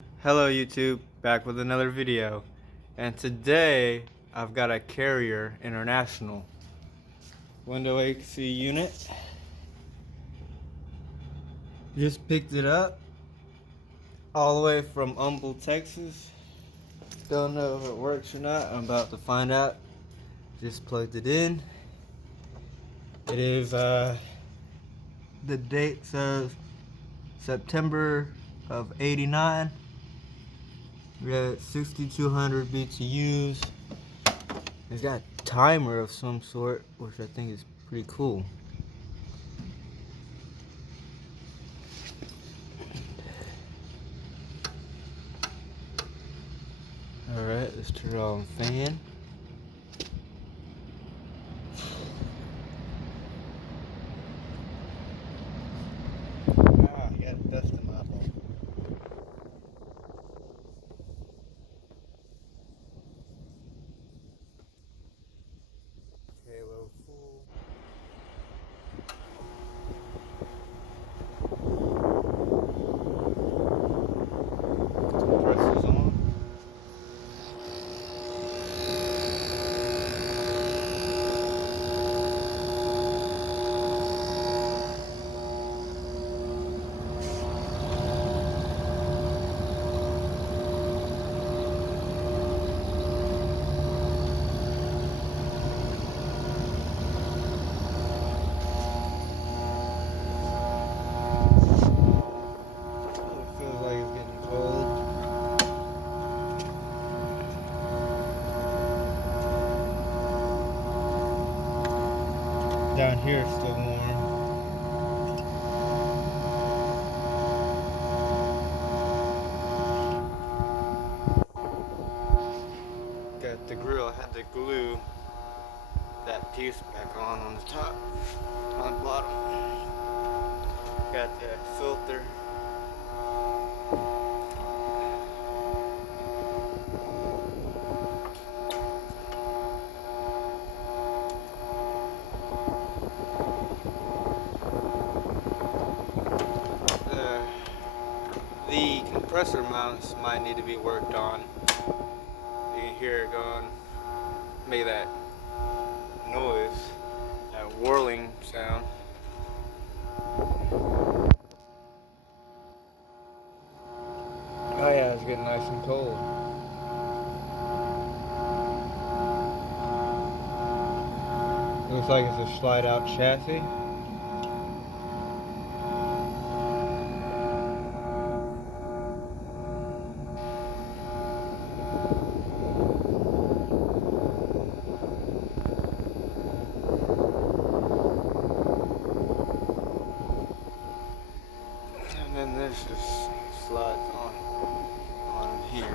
Hello YouTube, back with another video, and today I've got a Carrier International window AC unit. Just picked it up all the way from Humble, Texas. Don't know if it works or not. I'm about to find out. Just plugged it in. It is the date says September of '89. We got 6,200 BTUs. It's got a timer of some sort, which I think is pretty cool. Alright, let's turn on fan. I got dust in my eyeball. Okay, low full. Compressor's on. Oh, it feels like it's getting cold. Down here it's still warm. Got the grill. I had to glue that piece back on the top, on the bottom. Got the filter. The compressor mounts might need to be worked on. You can hear it going, make that noise, that whirling sound. Oh yeah, it's getting nice and cold. Looks like it's a slide out chassis. And then this just slides on here.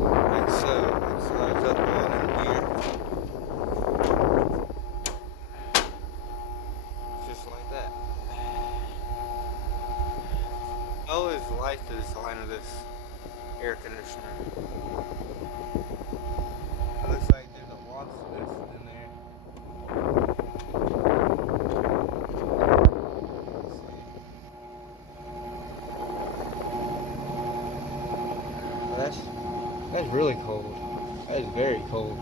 Like so, it slides up on in here. Just like that. I always liked the design of this air conditioner. It looks like there's a watch list in there. Let's see. That's really cold. That is very cold.